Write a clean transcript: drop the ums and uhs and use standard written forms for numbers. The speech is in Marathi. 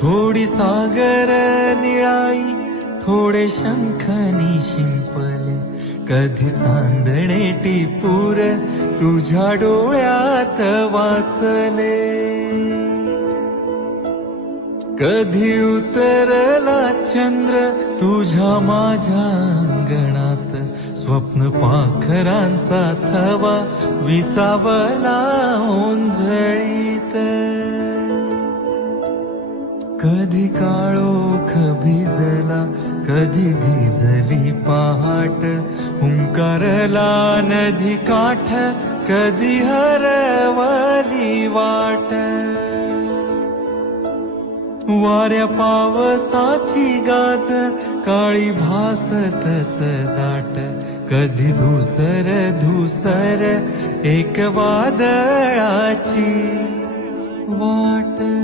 थोडी सागर निळाई, थोडे शंखनी शिंपले, कधी चांदणे टिपूर तुझ्या डोळ्यात वाचले. कधी उतरला चंद्र तुझ्या माझ्या अंगणात, स्वप्न पाखरांचा थवा विसावला ओंजळीत. कधी काळोख भिजला, कधी भिजली पहाट, हुंकारला नदी काठ, कधी हरवली वाट. वाऱ्या पावसाची गाज काळी भासतच दाट, कधी धुसर धुसर एक वादळाची वाट.